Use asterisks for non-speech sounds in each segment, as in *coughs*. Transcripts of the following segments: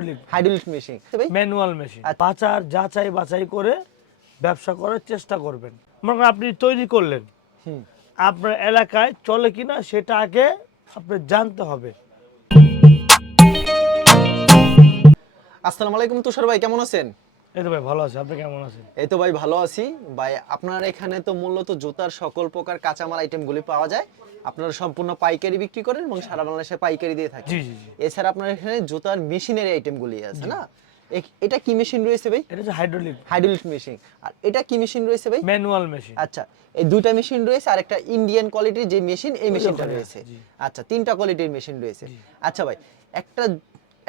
Hydraulic hydraulic machine manual machine. যাচাই বাছাই করে ব্যবসা করার চেষ্টা করবেন। মনে আপনি তৈরি করলেন। আপনার এলাকায় চলে কিনা সেটা আগে আপনি জানতে হবে। আসসালামু আলাইকুম তুষার ভাই কেমন আছেন? এই তো ভাই ভালো আছে। আপনি কেমন আছেন? এই তো ভাই ভালো আছি। ভাই আপনার এখানে তো মূলত জুতার সকল প্রকার কাঁচামাল আইটেমগুলি পাওয়া যায়। আপনারা সম্পূর্ণ পাইকারি বিক্রি করেন এবং সারা বাংলাদেশে পাইকারি দিয়ে থাকেন। এছাড়া আপনার এখানে জুতার মেশিনের আইটেমগুলি আছে না? এটা কি মেশিন রয়েছে ভাই? এটা হচ্ছে হাইড্রোলিক হাইড্রোলিক মেশিন আর এটা কি মেশিন রয়েছে ভাই? ম্যানুয়াল মেশিন আচ্ছা এই দুইটা মেশিন রয়েছে আর একটা ইন্ডিয়ান কোয়ালিটির যে মেশিন এই মেশিনটা রয়েছে। আচ্ছা তিনটা কোয়ালিটির মেশিন রয়েছে। আচ্ছা ভাই একটা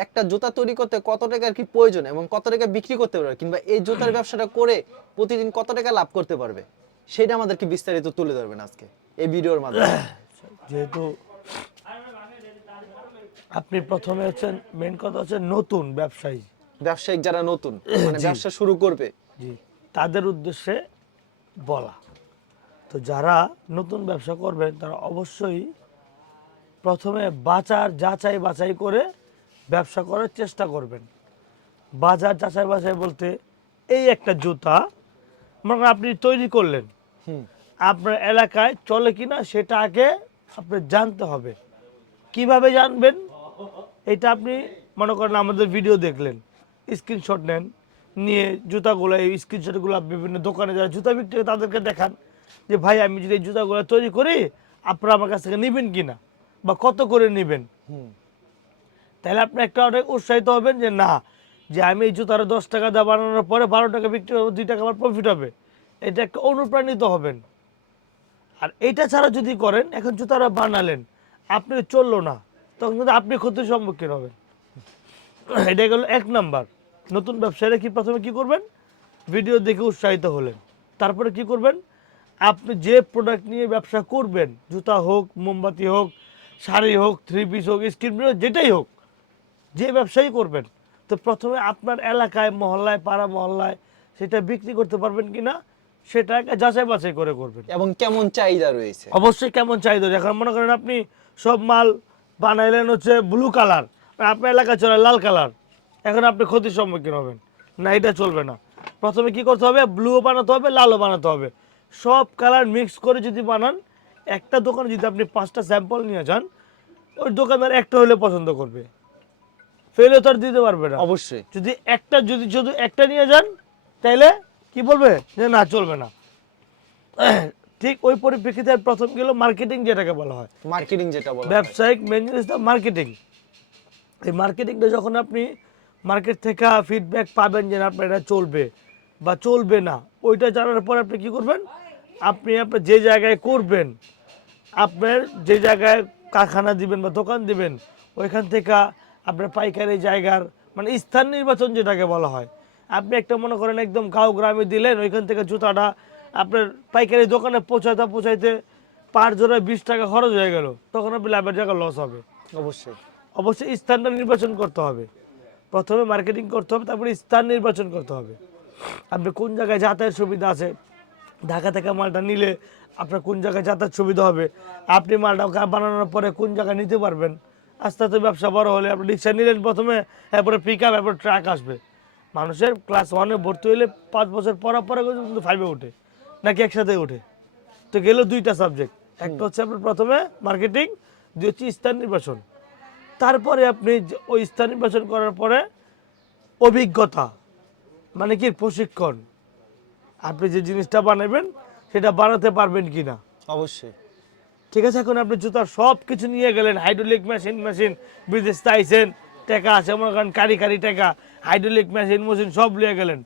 একটা জুতা তৈরি করতে কত টাকার কি প্রয়োজন এবং কত টাকা বিক্রি করতে পারবে? কিংবা এই জুতার ব্যবসাটা করে প্রতিদিন কত টাকা লাভ করতে পারবে? সেটা আমাদেরকে বিস্তারিত তুলে ধরবেন আজকে এই ভিডিওর মাধ্যমে। *coughs* যেহেতু আপনি প্রথমে হচ্ছেন মেন কথা হচ্ছে নতুন ব্যবসায়ী। ব্যবসায়িক যারা নতুন *coughs* মানে ব্যবসা শুরু করবে। জি। তাদের উদ্দেশ্যে বলা। তো যারা নতুন ব্যবসা করবেন তারা অবশ্যই প্রথমে বাজার যাচাই বাছাই করে ব্যবসা করার চেষ্টা করবেন। বাজার যাচাই বাছাই বলতে এই একটা জুতা মনে করেন আপনি তৈরি করলেন। আপনার এলাকায় চলে কিনা সেটা আগে আপনি জানতে হবে। কীভাবে জানবেন? এটা আপনি মনে করেন আমাদের ভিডিও দেখলেন। স্ক্রিনশট নেন নিয়ে জুতাগুলো এই স্ক্রিনশটগুলো বিভিন্ন দোকানে যারা জুতা বিক্রি করে তাদেরকে দেখান যে ভাই আমি যদি এই জুতাগুলো তৈরি করি আপনারা আমার কাছ থেকে নেবেন কিনা? বা কত করে নেবেন? তাহলে আপনি একটা অনেক উৎসাহিত হবেন যে, না, যে আমি এই জুতাটা দশ টাকা দিয়ে বানানোর পরে বারো টাকা বিক্রি করব দুই টাকা আমার প্রফিট হবে। এটা একটা অনুপ্রাণিত হবেন। আর এইটা ছাড়া যদি করেন, এখন জুতারা বানালেন, আপনি চলল না, তখন কিন্তু আপনি ক্ষতির সম্মুখীন হবেন। এটা গেল এক নাম্বার। নতুন ব্যবসায়ীরা কি প্রথমে কি করবেন? ভিডিও দেখে উৎসাহিত হলেন। তারপরে কি করবেন? আপনি যে প্রোডাক্ট নিয়ে ব্যবসা করবেন, জুতা হোক, মোমবাতি হোক, শাড়ি হোক থ্রি পিস হোক স্ক্রিন যেটাই হোক যে ব্যবসায়ী করবেন তো প্রথমে আপনার এলাকায় মহল্লায় পাড়া মহল্লায় সেটা বিক্রি করতে পারবেন কিনা সেটা একটা যাচাই বাছাই করে করবেন। এবং কেমন চাহিদা রয়েছে? অবশ্যই কেমন চাহিদা এখন মনে করেন আপনি সব মাল বানাইলেন হচ্ছে ব্লু কালার আপনার এলাকায় চলে লাল কালার এখন আপনি ক্ষতির সম্মুখীন হবেন। না এটা চলবে না। প্রথমে কি করতে হবে? ব্লুও বানাতে হবে লালও বানাতে হবে। সব কালার মিক্স করে যদি বানান একটা দোকানে যদি আপনি পাঁচটা স্যাম্পল নিয়ে যান ওই দোকানদার একটা হলে পছন্দ করবে। ফেলে তো আর দিতে পারবে না। অবশ্যই। যদি একটা যদি শুধু একটা নিয়ে যান তাহলে কি বলবে? যে না চলবে না। ঠিক ওই পরিপ্রেক্ষিতে প্রথম গেল মার্কেটিং যেটাকে বলা হয়। মার্কেটিং যেটা বলা ব্যবসায়িক মেন জিনিসটা মার্কেটিং এই মার্কেটিংটা যখন আপনি মার্কেট থেকে ফিডব্যাক পাবেন যে আপনার এটা চলবে বা চলবে না ওইটা জানার পর আপনি কি করবেন? আপনি আপনার যে জায়গায় করবেন আপনার যে জায়গায় কারখানা দিবেন বা দোকান দিবেন ওইখান থেকে আপনার পাইকারি জায়গার মানে স্থান নির্বাচন যেটাকে বলা হয়। আপনি একটা মনে করেন একদম গাঁও গ্রামে দিলেন ওইখান থেকে জুতাটা আপনার পাইকারি দোকানে পৌঁছাতে পৌঁছাইতে পার জোড়ায় বিশ টাকা খরচ হয়ে গেল। তখন আপনি লাভের জায়গা লস হবে। অবশ্যই। অবশ্যই স্থানটা নির্বাচন করতে হবে। প্রথমে মার্কেটিং করতে হবে তারপরে স্থান নির্বাচন করতে হবে। আপনি কোন জায়গায় যাতায়াত সুবিধা আছে? ঢাকা থেকে মালটা নিলে আপনার কোন জায়গায় যাতায়াত সুবিধা হবে? আপনি মালটা বানানোর পরে কোন জায়গায় নিতে পারবেন? আস্তে আস্তে ব্যবসা বড় হলে আপনি রিক্সা নিলেন প্রথমে এরপরে পিক আপ এরপর ট্রাক আসবে। মানুষের ক্লাস ওয়ানে ভর্তি হলে পাঁচ বছর পরে পরে কিন্তু ফাইভে ওঠে নাকি একসাথে ওঠে? তো গেল দুইটা সাবজেক্ট একটা হচ্ছে আপনার প্রথমে মার্কেটিং দুই হচ্ছে স্থান নির্বাচন। তারপরে আপনি ওই স্থান নির্বাচন করার পরে অভিজ্ঞতা মানে কি প্রশিক্ষণ আপনি যে জিনিসটা বানাবেন সেটা বানাতে পারবেন কি না অবশ্যই। ঠিক আছে এখন আপনি জুতার সব কিছু নিয়ে গেলেন হাইড্রোলিক মেশিন মেশিন বিদেশ আইসেন টাকা আছে মনে করেন কারি কারি টাকা হাইড্রোলিক মেশিন মেশিন সব নিয়ে গেলেন।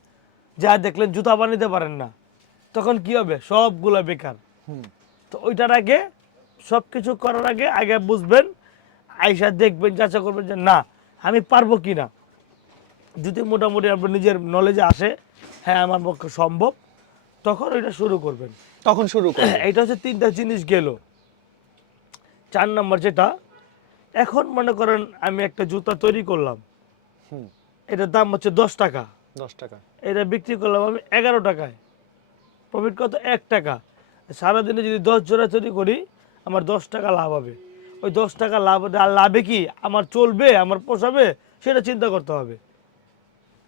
যা দেখলেন জুতা বানাতে পারেন না। তখন কি হবে? সবগুলো বেকার। হুম। তো ওইটার আগে সব কিছু করার আগে আগে বুঝবেন আইসা দেখবেন যাচা করবেন যে না আমি পারব কি না যদি মোটামুটি আপনার নিজের নলেজে আসে হ্যাঁ আমার পক্ষে সম্ভব তখন ওইটা শুরু করবেন। তখন শুরু করবে এটা হচ্ছে তিনটা জিনিস গেল। চার নম্বর যেটা এখন মনে করেন আমি একটা জুতা তৈরি করলাম। এটার দাম হচ্ছে দশ টাকা। দশ টাকা। এটা বিক্রি করলাম আমি এগারো টাকায়। প্রফিট কত? এক টাকা। সারাদিনে যদি দশ জোড়া তৈরি করি আমার দশ টাকা লাভ হবে। ওই দশ টাকা লাভ আর লাভে কি? আমার চলবে আমার পোষাবে সেটা চিন্তা করতে হবে।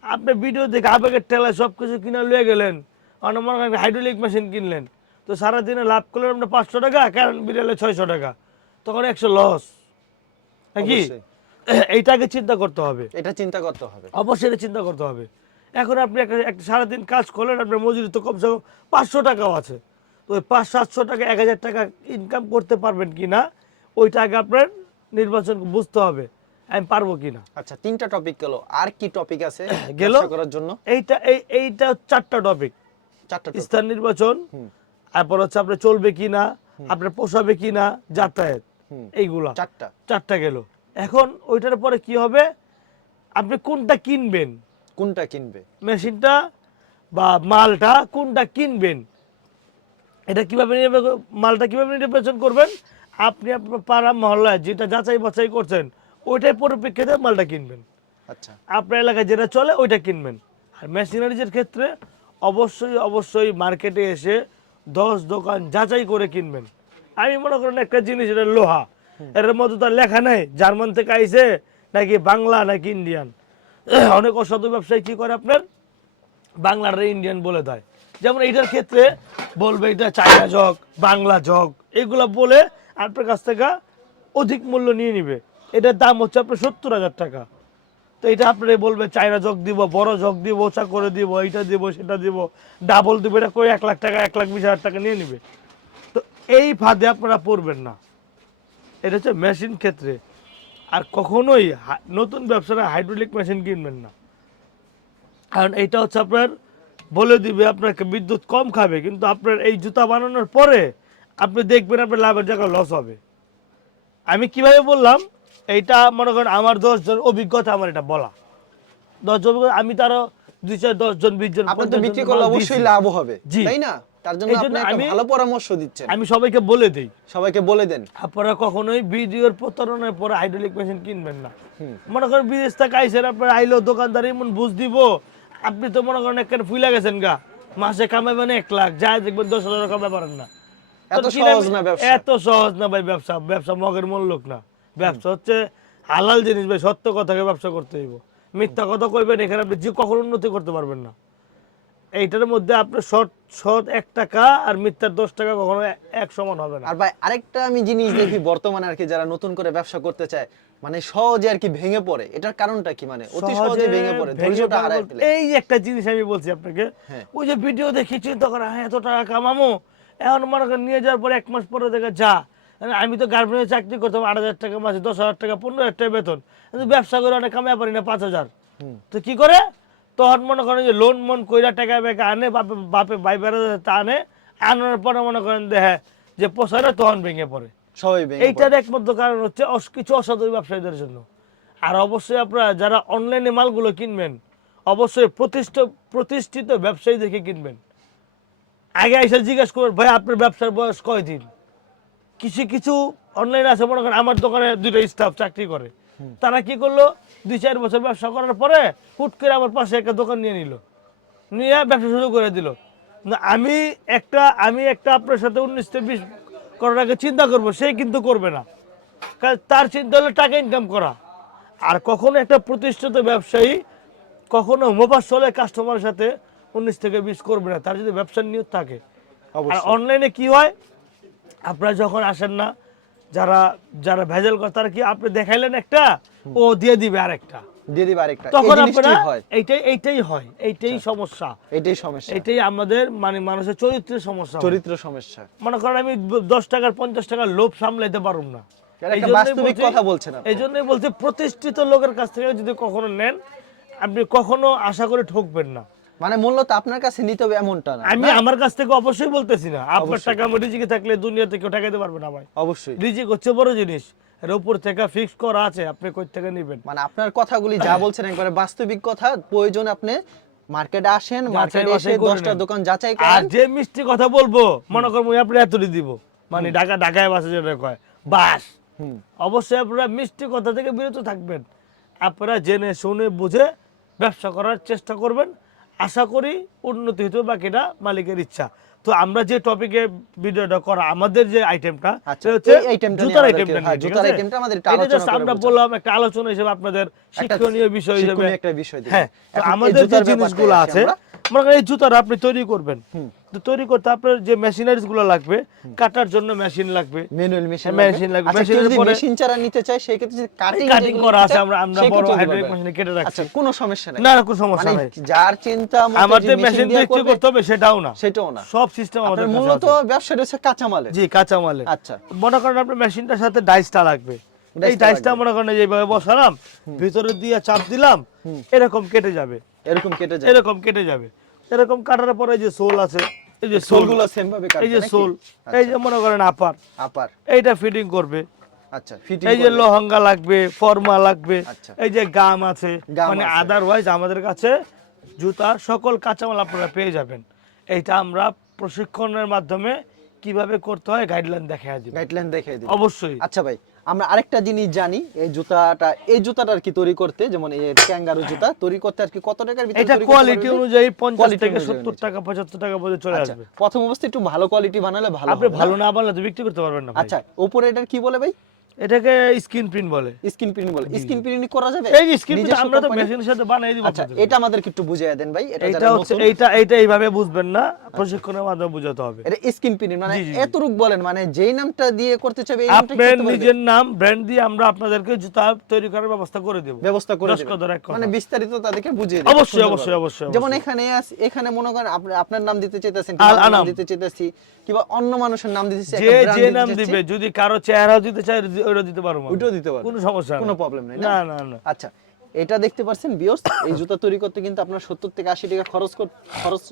আপনি ভিডিও দেখে আবেগের টেলায় সব কিছু কিনে লয়ে গেলেন। অনেক মনে হাইড্রোলিক মেশিন কিনলেন। তো সারাদিনে লাভ করলেন আপনার পাঁচশো টাকা কারেন্ট বিড়ালে ছয়শো টাকা। তখন একশো লস। নাকি। *coughs* এইটাকে চিন্তা করতে হবে। এটা চিন্তা করতে হবে। অবশ্যই এটা চিন্তা করতে হবে। এখন আপনি একটা সারাদিন কাজ করলেন আপনার মজুরি তো কমসে কম পাঁচশো টাকাও আছে। তো ওই পাঁচ সাতশো টাকা এক হাজার টাকা ইনকাম করতে পারবেন কি না ওইটা আগে আপনার নির্বাচন বুঝতে হবে। আমি পারব কি না? আচ্ছা তিনটা টপিক গেল। আর কি টপিক আছে *coughs* গেল? করার জন্য? এইটা এই এইটা চারটা টপিক চারটা স্থান নির্বাচন তারপর হচ্ছে আপনার চলবে কি না আপনার পোষাবে কি না যাতায়াত। এইগুলা। চারটা। চারটা গেল। এখন ওইটার পরে কি হবে? আপনি কোনটা কিনবেন? কোনটা কিনবে? মেশিনটা বা মালটা কোনটা কিনবেন? এটা কীভাবে মালটা কীভাবে নির্বাচন করবেন? আপনি আপনার পাড়া মহল্লায় যেটা যাচাই বাছাই করছেন ওইটার পরিপ্রেক্ষিতে মালটা কিনবেন। আচ্ছা। আপনার এলাকায় যেটা চলে ওইটা কিনবেন। আর মেশিনারিজের ক্ষেত্রে অবশ্যই অবশ্যই মার্কেটে এসে দশ দোকান যাচাই করে কিনবেন। আমি মনে করেন একটা জিনিস, এটা লোহা। এর মধ্যে তো লেখা নেই, জার্মান থেকে আইছে, নাকি বাংলা, নাকি ইন্ডিয়ান। অনেক অসাধু ব্যবসায়ী কি করে আপনার? বাংলার ইন্ডিয়ান বলে দেয়। যেমন এইটার ক্ষেত্রে বলবে, এটা চায়না জগ বাংলা জগ এগুলো বলে আপনার কাছ থেকে অধিক মূল্য নিয়ে নিবে। এটার দাম হচ্ছে আপনার সত্তর হাজার টাকা। তো এটা আপনারা বলবে, চায়না জগ দিব, বড় জগ দিব, ওচা করে দিব, এইটা দিব, সেটা দিব ডাবল দিব, এটা করে এক লাখ টাকা, এক লাখ বিশ হাজার টাকা নিয়ে নিবে। এই ফাঁদে আপনারা পড়বেন না। এটা হচ্ছে মেশিন ক্ষেত্রে। আর কখনোই নতুন ব্যবসাটা হাইড্রোলিক মেশিন কিনবেন না। কারণ এইটা হচ্ছে আপনার বলে দিবে আপনাকে বিদ্যুৎ কম খাবে কিন্তু আপনার এই জুতা বানানোর পরে আপনি দেখবেন আপনার লাভের জায়গায় লস হবে। আমি কীভাবে বললাম? এইটা মনে করেন আমার দশজন অভিজ্ঞতা আমার এটা বলা। দশজন অভিজ্ঞতা আমি তারও দুই চার দশজন বিশ জন আপনি তো 50 জন বিক্রি করলে অবশ্যই লাভ হবে। তাই না? তার জন্য আপনি একটা ভালো পরামর্শ দিচ্ছেন। আমি সবাইকে বলে দিই। সবাইকে বলে দেন। আপনারা কখনোই ভিডিওর প্রতারণার পরে হাইড্রোলিক মেশিন কিনবেন না। মনে করেন বিদেশ থেকে আইসেন আপনার আইলো দোকানদার এমন বুঝ দিব। আপনি তো মনে করেন একখানে ফুলে গেছেন গা। মাসে কামাইবেন এক লাখ যা দেখবেন দশ হাজার টাকা ব্যাপারেন না। এত সহজ না ব্যবসা। এত সহজ না ভাই ব্যবসা। ব্যবসা মগের মূল্যক না। ব্যবসা হচ্ছে হালাল জিনিস ভাই সত্য কথাকে ব্যবসা করতে হইব। মিথ্যা কথা কইবেন এখানে আপনি যে কখনো উন্নতি করতে পারবেন না। এইটার মধ্যে আপনার সৎ সৎ এক টাকা আর মিথ্যার দশ টাকা কখনো এক সমান হবে না। আর ভাই আরেকটা আমি জিনিস দেখি বর্তমানে আর কি যারা নতুন করে ব্যবসা করতে চায় মানে সহজে আর কি ভেঙে পড়ে। এটার কারণটা কি মানে? অতি সহজে ভেঙে পড়ে ধৈর্যটা হারায় ফেলে। এই যে একটা জিনিস আমি বলছি আপনাকে হ্যাঁ। ওই যে ভিডিও দেখি চিন্তা করে হ্যাঁ এত টাকা কামামো এখন মনে করেন নিয়ে যাওয়ার পরে এক মাস পরে দেখে যা মানে আমি তো গার্মেন্টে চাকরি করতাম আট হাজার টাকা মাসে দশ হাজার টাকা পনেরো হাজার টাকা বেতন কিন্তু ব্যবসা করে অনেক কামাই পারি না পাঁচ হাজার। তো কি করে? তখন মনে করেন যে লোন মন কইরা টাকা বেকা আনে বাপে বাপে ভাই বেড়া তা আনে আনার পরে মনে করেন দেখে যে পোষারে তখন ভেঙে পড়ে। সবাই এইটার একমাত্র কারণ হচ্ছে কিছু অসাধু ব্যবসায়ীদের জন্য। আর অবশ্যই আপনারা যারা অনলাইনে মালগুলো কিনবেন অবশ্যই প্রতিষ্ঠিত প্রতিষ্ঠিত ব্যবসায়ী দেখে কিনবেন। আগে এসে জিজ্ঞেস করবেন ভাই আপনার ব্যবসার বয়স কয়দিন? কিছু কিছু অনলাইনে আছে মনে করেন আমার দোকানে দুটো স্টাফ চাকরি করে। তারা কি করল? দুই চার বছর ব্যবসা করার পরে হুট করে আমার পাশে একটা দোকান নিয়ে নিল। নিয়ে ব্যবসা শুরু করে দিল। না আমি একটা আমি একটা আপনার সাথে উনিশ থেকে বিশ করার আগে চিন্তা করব সে কিন্তু করবে না। কারণ তার চিন্তা হলো টাকা ইনকাম করা। আর কখনো একটা প্রতিষ্ঠিত ব্যবসায়ী কখনো মোবাসলে কাস্টমারের সাথে উনিশ থেকে বিশ করবে না। তার যদি ব্যবসার নিয়োগ থাকে। আর অনলাইনে কি হয়? আপনারা যখন আসেন না যারা যারা ভেজাল করে তারা কি আপনি দেখাইলেন একটা? ও দিয়ে দিবে আরেকটা। দিয়ে দিবে আরেকটা। তখন আপনারা এইটাই এইটাই হয় এইটাই সমস্যা। এটাই সমস্যা। এটাই আমাদের মানে মানুষের চরিত্রের সমস্যা চরিত্র সমস্যা। মনে করেন আমি দশ টাকার পঞ্চাশ টাকার লোভ সামলাইতে পারুম না। এই একটা জন্যই। এই বলছি প্রতিষ্ঠিত লোকের কাছ থেকে যদি কখনো নেন আপনি কখনো আশা করে ঠকবেন না। মানে মূলত আপনার কাছে নিতে হবে এমনটা না আমি আমার কাছ থেকে অবশ্যই বলতেছি না। আপনার টাকা আমার রিজিকে থাকলে দুনিয়াতে কেউ টাকাতে পারবে না ভাই। অবশ্যই। রিজিক হচ্ছে বড় জিনিস এর উপর থেকে ফিক্স করা আছে আপনি কই থেকে নেবেন? মানে আপনার কথাগুলি যা বলছেন একবারে বাস্তবিক কথা প্রয়োজন আপনি মার্কেটে আসেন মার্কেটে এসে বাছাই করে দশটা নেন। দোকান যাচাই আর যে মিষ্টি কথা বলব মনে করব আপনি এতটি দিব। মানে ঢাকা ঢাকায় বাসে যেটা কয় বাস। হুম। অবশ্যই আপনারা মিষ্টি কথা থেকে বিরত থাকবেন। আপনারা জেনে শুনে বুঝে ব্যবসা করার চেষ্টা করবেন। আশা করি উন্নতি হতে বাকিটা মালিকের ইচ্ছা। তো আমরা যে টপিকে ভিডিওটা করা আমাদের যে আইটেমটা আচ্ছা, সেটা হচ্ছে জুতার আইটেমটা হ্যাঁ, জুতার আইটেমটা আমাদের একটু আলোচনা আমরা বললাম একটা আলোচনা হিসেবে আপনাদের শিক্ষণীয় বিষয় হিসেবে। একটা বিষয় হ্যাঁ আমাদের যে জিনিসগুলো আছে। মনে করেন এই জুতাটা আপনি তৈরি করবেন। তো তৈরি করতে আপনার যে মেশিনারিজগুলো লাগবে কাটার জন্য মেশিন লাগবে ম্যানুয়াল মেশিন লাগবে। আচ্ছা মেশিন নিতে চায় সেই ক্ষেত্রে কাটিং কাটিং করা আছে আমরা আমরা বড় হাইড্রোলিক মেশিনে কেটে রাখছি। আচ্ছা কোনো সমস্যা নাই। না না কোনো সমস্যা মানে নাই। যার চিন্তা মতো আমাদের যে মেশিন দিয়ে কি করতে হবে সেটাও না। সেটাও না। সব সিস্টেম আমাদের মূলত। ব্যবসাটা হচ্ছে কাঁচামালের। জি কাঁচামালে আচ্ছা। মনে করেন আপনার মেশিনটার সাথে ডাইসটা লাগবে। এই ডাইসটা ডাইসটা মনে করেন এইভাবে বসালাম ভিতরে দিয়ে চাপ দিলাম এরকম কেটে যাবে। এরকম কেটে যায় এরকম কেটে যাবে। এরকম কাটার পরে এই যে সোল আছে এই যে সোলগুলো সেম ভাবে কাটবে এই যে সোল এই যে মনে করেন আপার আপার। এইটা ফিটিং করবে। আচ্ছা ফিটিং এই যে লোহঙ্গা লাগবে ফর্মা লাগবে আচ্ছা। এই যে গাম আছে মানে। আদারওয়াইজ আমাদের কাছে জুতার সকল কাঁচামাল আপনারা পেয়ে যাবেন। এইটা আমরা প্রশিক্ষণের মাধ্যমে কীভাবে করতে হয় গাইডলাইন দেখা দিব। গাইডলাইন দেখিয়ে অবশ্যই। আচ্ছা ভাই আমরা আরেকটা জিনিস জানি এই জুতাটা এই জুতাটা আর কি তৈরি করতে যেমন এই ক্যাঙ্গারু জুতা তৈরি করতে আর কি কত টাকার ভিতরে এটা কোয়ালিটি অনুযায়ী পঞ্চাশ Quality থেকে অনুযায়ী সত্তর অনুযায়ী। টাকা পঁচাত্তর টাকা পর্যন্ত চলে আচ্ছা আসবে। প্রথম অবস্থায় একটু ভালো কোয়ালিটি বানালে ভালো আপনি ভালো না বানালে তো বিক্রি করতে পারবেন না আচ্ছা উপরে এটার কি বলে ভাই? এটাকে স্ক্রিন প্রিন্ট বলে। স্ক্রিন প্রিন্ট বলে। স্ক্রিন প্রিন্ট করা যাবে? এই স্ক্রিন আমরা তো মেশিনের সাথে বানাই দিব আচ্ছা এটা আমাদেরকে একটু বুঝিয়ে দেন ভাই। এটা যারা হচ্ছে এইটা এইটা এইভাবে বুঝবেন না। প্রশিক্ষণের মাধ্যমে বুঝাতে হবে। এটা স্ক্রিন প্রিন্ট মানে। এতটুক বলেন মানে যেই নামটা দিয়ে করতে চাইবে এই নামটা আপনার নিজের নাম ব্র্যান্ড দিয়ে আমরা আপনাদেরকে জুতা তৈরি করার ব্যবস্থা করে দেব। ব্যবস্থা করে কথা। মানে বিস্তারিত তাদেরকে বুঝিয়ে দিবেন অবশ্যই, অবশ্যই, অবশ্যই, যেমন এখানে আস- এখানে মনে করেন আপনি আপনার নাম দিতে চাইতেছেন নাম দিতে চাইতেছি কিংবা অন্য মানুষের নাম দিতে চাই যে যে নাম দিবে যদি কারও চেহারা দিতে চায় ওইটা দিতে পারব। ওইটাও দিতে। কোনো সমস্যা কোনো প্রবলেম নেই না? না না আচ্ছা এটা দেখতে পাচ্ছেন বিয়স এই জুতা তৈরি করতে কিন্তু আপনার সত্তর থেকে আশি টাকা খরচ খরচ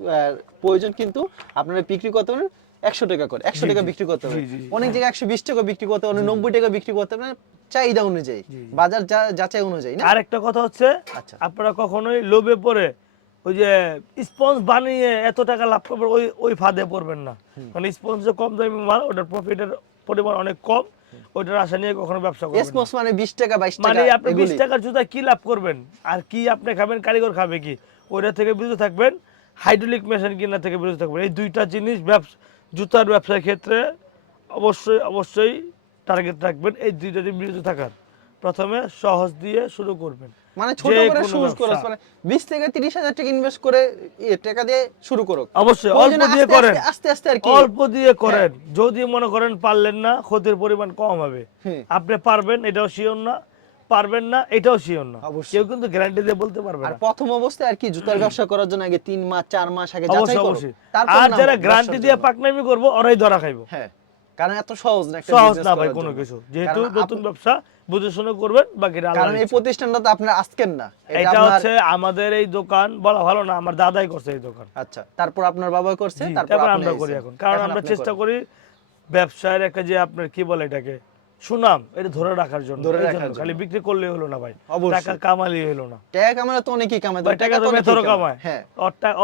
প্রয়োজন কিন্তু আপনারা বিক্রি করতে পারেন একশো টাকা করে একশো টাকা বিক্রি করতে জি। অনেক জায়গায় একশো বিশ টাকা বিক্রি করতে নব্বই টাকা বিক্রি করতে পারেন চাহিদা অনুযায়ী বাজার যা- যাচাই অনুযায়ী না? আর কথা হচ্ছে আচ্ছা। আপনারা কখনোই লোভে পড়ে ওই যে স্পঞ্জ বানিয়ে এত টাকা লাভ করবেন ওই ওই ফাঁদে পড়বেন না। কারণ স্পঞ্জ কম দামি মাল ওটার প্রফিটের পরিমাণ অনেক কম। ওইটার আশা নিয়ে কখনো ব্যবসা করবেন এসমস মানে বিশ টাকা বাইশ মানে আপনি বিশ এগুলি। টাকার জুতা কি লাভ করবেন? আর কি আপনি খাবেন কারিগর খাবে কি? ওইটা থেকে বিরত থাকবেন হাইড্রোলিক মেশিন কিনা থেকে বিরত থাকবেন। এই দুইটা জিনিস ব্যবসা জুতার ব্যবসার ক্ষেত্রে অবশ্যই অবশ্যই টার্গেট রাখবেন। এই দুইটা জিনিস বিরত থাকার। প্রথমে সহজ দিয়ে শুরু করবেন। মানে ছোট করে শুরু করো মানে বিশ থেকে তিরিশ হাজার টাকা ইনভেস্ট করে টাকা দিয়ে শুরু করো অবশ্যই অল্প দিয়ে করেন। আস্তে- আস্তে আর কি। অল্প দিয়ে করেন। যদি মনে করেন পারলেন না ক্ষতির পরিমাণ কম হবে। আপনি পারবেন এটাও শিওর না। পারবেন না এটাও শিওর না। কেউ কিন্তু গ্যারান্টি দিয়ে বলতে পারবে আর প্রথম অবস্থায় আর কি জুতার ব্যবসা করার জন্য আগে তিন মাস চার মাস আগে যাচাই করো আর যারা গ্যারান্টি দিয়ে। পাকনামি করব ওরাই ধরা খাইবো। হ্যাঁ কারণ এত সহজ না একটা সহজ না ভাই কোনো কিছু। যেহেতু নতুন ব্যবসা বুঝে শুনে করবেন বাকিটা কারণ এই প্রতিষ্ঠানটা তো আপনার আজকের না এটা হচ্ছে আমাদের এই দোকান বলা ভালো না আমার দাদাই করছে এই দোকান। আচ্ছা তারপর আপনার বাবা করছে তারপর আমরা করি এখন। কারণ আমরা চেষ্টা করি ব্যবসায়ের একটা যে আপনার কি বলে এটাকে সুনাম এটা ধরে রাখার জন্য। ধরে রাখার। খালি বিক্রি করলে হলো না ভাই। টাকা কামালি হলো না। টাকা কামালে তো অনেকেই কামায় টাকা তো মেথরও কামায়। হ্যাঁ।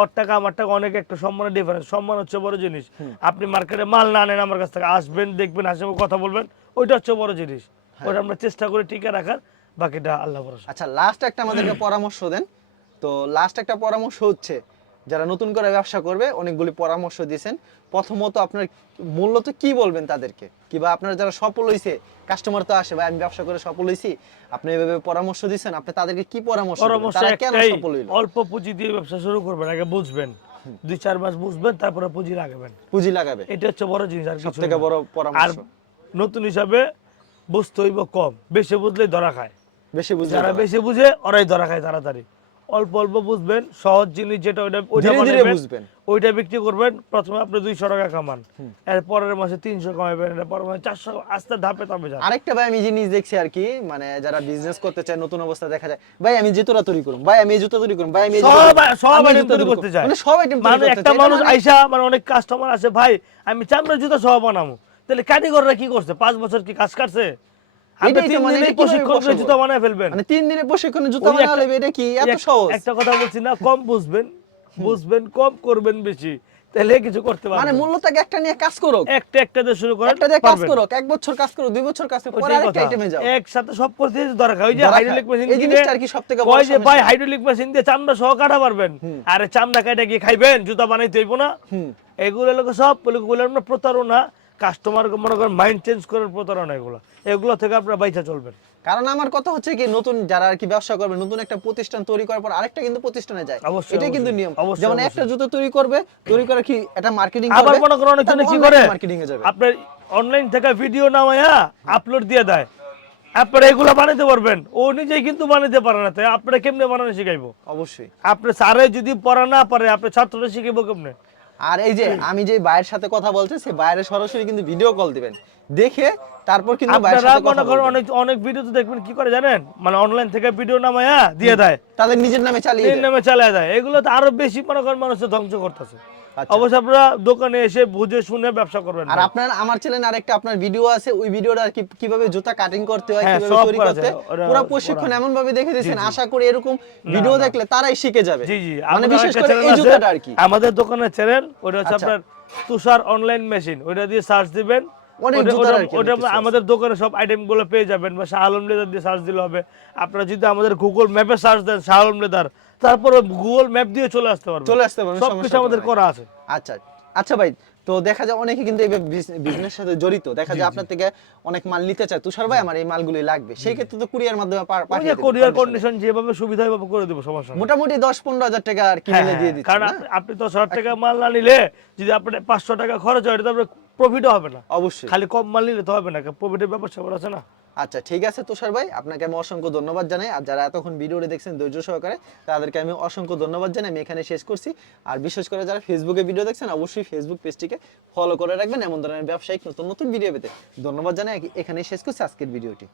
ওর টাকা আমার টাকা অনেক একটা সম্মানের ডিফারেন্স সম্মান হচ্ছে বড় জিনিস। আপনি মার্কেটে মাল না আনেন আমার কাছ থেকে আসবেন দেখবেন আসে কথা বলবেন ওইটা হচ্ছে বড় জিনিস। ওটা আমরা চেষ্টা করি টিকে রাখার বাকিটা আল্লাহ ভরসা। আচ্ছা লাস্ট একটা আমাদেরকে পরামর্শ দেন। তো লাস্ট একটা পরামর্শ হচ্ছে যারা নতুন করে ব্যবসা করবে অনেকগুলি পরামর্শ দিয়েছেন। প্রথমত আপনার মূলত কি বলবেন তাদেরকে? কিংবা আপনার যারা সফল হয়েছে কাস্টমার তো আসে ভাই আমি ব্যবসা করে সফল হয়েছি আপনি এভাবে পরামর্শ দিচ্ছেন আপনি তাদেরকে কি পরামর্শ? তারা কেন সফল হইল? অল্প পুঁজি দিয়ে ব্যবসা শুরু করবেন আগে বুঝবেন। দুই চার মাস বুঝবেন তারপরে পুঁজি লাগাবেন। পুঁজি লাগাবে। এটা হচ্ছে বড় জিনিস আর সব কিছু থেকে না। বড় আর নতুন হিসাবে বুঝতে হইব কম। বেশি বুঝলেই ধরা খায়। বেশি বুঝে যারা বেশি বুঝে ওরাই ধরা খায় তাড়াতাড়ি। অল্প অল্প বুঝবেন সহজ জিনিস যেটা ওইটা ওইটা ধীরে বুঝবেন। ওইটা বিক্রি করবেন প্রথমে আপনি দুইশো টাকা কামান। এর পরের মাসে তিনশো কামাইবেন এর পরের মাসে চারশো আস্তে ধাপে ধাপে যান। আরেকটা ভাই আমি জিনিস দেখছি আর কি মানে যারা বিজনেস করতে চায় নতুন অবস্থা দেখা যায় ভাই আমি জুতোটা তৈরি করুন ভাই আমি জুতো তৈরি করুন ভাই আমি সব সব আইটেম তৈরি করতে চায়। মানে সব আইটেম মানে একটা মানুষ আইসা মানে অনেক কাস্টমার আছে ভাই আমি চামড়া জুতো সব বানাবো তাহলে কারিগররা কি করছে? পাঁচ বছর কি কাজ কাটছে? আপনি এটাই তো তিন মানে দিনেই এটা কীভাবে প্রশিক্ষণ করে possible? জুতা বানায় ফেলবেন। মানে তিন দিনের প্রশিক্ষণে জুতো বানালে এটা কি? এত সহজ। একটা কথা বলছি না কম বুঝবেন বুঝবেন কম করবেন বেশি। তাহলে কিছু করতে মানে মূল্যটাকে একটা নিয়ে কাজ করো একটা একটা দিয়ে শুরু করেন একটা দিয়ে কাজ করো এক বছর কাজ করো দুই বছর কাজ করো পরে আরেকটা আইটেমে যাও। একসাথে সব করতে দরকার। ওই যে হাইড্রোলিক মেশিন এই জিনিসটা আর কি সবথেকে বড় কয় যে ভাই হাইড্রোলিক মেশিন দিয়ে চামড়া সহ কাটা পারবেন। আরে চামড়া কাটা গিয়ে খাইবেন জুতা বানাইতে হইব না। এগুলো লোক সব প্রতারণা। কাস্টমার মনে করেন মাইন্ড চেঞ্জ করার প্রতারণা এগুলো এগুলো থেকে আপনারা বাইচা চলবেন। কারণ আমার কথা হচ্ছে কি নতুন যারা আর কি ব্যবসা করবে নতুন একটা প্রতিষ্ঠান তৈরি করার পর আরেকটা কিন্তু প্রতিষ্ঠানে যায়। এটাই কিন্তু নিয়ম। যেমন একটা জুতো তৈরি করবে তৈরি করে কি এটা মার্কেটিং আবার মনে করেন অনেকজনে কি করে? মার্কেটিং এ যাবে। আপনার অনলাইন থেকে ভিডিও নামায়া আপলোড দিয়ে দেয়। আপনারা এগুলো বানাতে পারবেন। ও নিজেই কিন্তু বানাতে পারে না তাই আপনারা কেমনে বানানো শিখাইবো? অবশ্যই। আপনি স্যারে যদি পড়া না পারে আপনি ছাত্ররা শিখাইবো কেমনে? আর এই যে আমি যে বাইরের সাথে কথা বলছি সে বাইরে সরাসরি কিন্তু ভিডিও কল দিবেন। দেখে তারপর কিন্তু আপনারা মনে করেন অনেক অনেক ভিডিও তো দেখবেন কি করে জানেন? মানে অনলাইন থেকে ভিডিও নামায়া দিয়ে দেয়। তাদের নিজের নামে চালিয়ে দেয়। নামে চালিয়ে দেয়। এগুলো তো আরও বেশি মনে করেন মানুষের ধ্বংস করতেছে। অবশ্যই আপনারা দোকানে এসে বুঝে শুনে ব্যবসা করবেন আর আপনার আমার চ্যানেলে আরেকটা আপনার ভিডিও আছে ওই ভিডিওটা কি কীভাবে জুতা কাটিং করতে হয় হ্যাঁ, কীভাবে তৈরি করতে পুরো প্রশিক্ষণ এমন ভাবে দেখে দিয়েছেন আশা করি এরকম ভিডিও দেখলে তারাই শিখে যাবে। জি জি। মানে আমাদের বিশেষ করে এই জুতাটা আর কি। আমাদের দোকানের চ্যানেল ওটা হচ্ছে আচ্ছা। আপনার তুষার অনলাইন মেশিন ওটা দিয়ে সার্চ দিবেন। আমাদের দোকানে সব আইটেমগুলো পেয়ে যাবেন বা শাহ আলম লেদার দিয়ে সার্চ দিলে হবে। আপনারা যদি আমাদের গুগল ম্যাপে সার্চ দেন শাহ আলম লেদার তারপরে গুগল ম্যাপ দিয়ে চলে আসতে পারবেন চলে আসতে পারবেন, সব কিছু আমাদের করা আছে। আচ্ছা আচ্ছা ভাই তো দেখা যায় অনেকে কিন্তু এই বিজনেস সাথে জড়িত। দেখা যায় আপনার থেকে অনেক মাল নিতে চায়। তুষার ভাই আমার এই মালগুলি লাগবে। সেই ক্ষেত্রে তো কুরিয়ার মাধ্যমে পাঠিয়ে কোরিয়ার কন্ডিশন যেভাবে সুবিধা ওইভাবে করে দেব সমস্যা। মোটামুটি দশ পনেরো হাজার টাকা আর কি হ্যাঁ, মিলে দিয়ে হ্যাঁ, দিচ্ছেন কারণ আপনি- আপনি দশ হাজার টাকা মাল না নিলে যদি আপনার পাঁচশো টাকা খরচ হয় এটা তো আপনার প্রফিটও হবে না। অবশ্যই। খালি কম মাল নিলে তো হবে না প্রফিটের ব্যাপার স্যাপার আছে না। আচ্ছা ঠিক আছে তুষার ভাই, আপনাকে আমি অসংখ্য ধন্যবাদ জানাই। আর যারা এতক্ষণ ভিডিওটি দেখছেন ধৈর্য সহকারে, তাদেরকে আমি অসংখ্য ধন্যবাদ জানাই। আমি এখানে শেষ করছি। আর বিশেষ করে যারা ফেসবুকে ভিডিও দেখছেন, অবশ্যই ফেসবুক পেজটিকে ফলো করে রাখবেন। এমন ধরনের ব্যবসায়িক নতুন নতুন ভিডিও পেতে। ধন্যবাদ জানাই। এখানে শেষ করছি আজকের ভিডিওটি